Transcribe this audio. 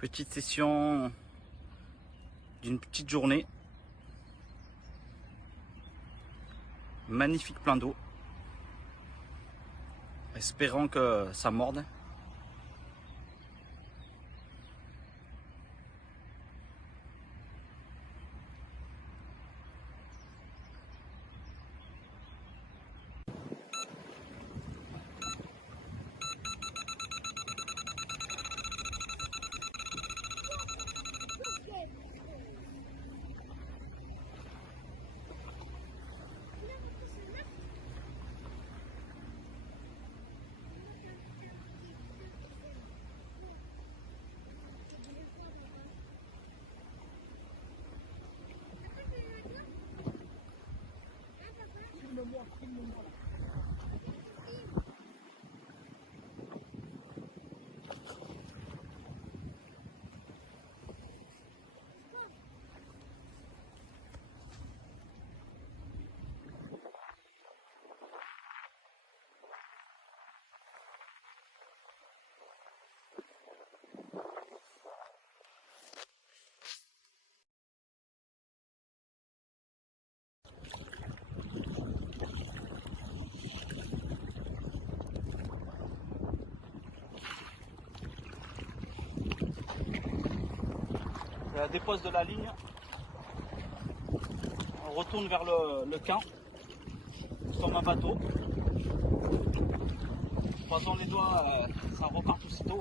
Petite session d'une petite journée. Magnifique plein d'eau. Espérant que ça morde. La dépose de la ligne, on retourne vers le camp sur ma bateau. Croisons les doigts, ça repart aussitôt.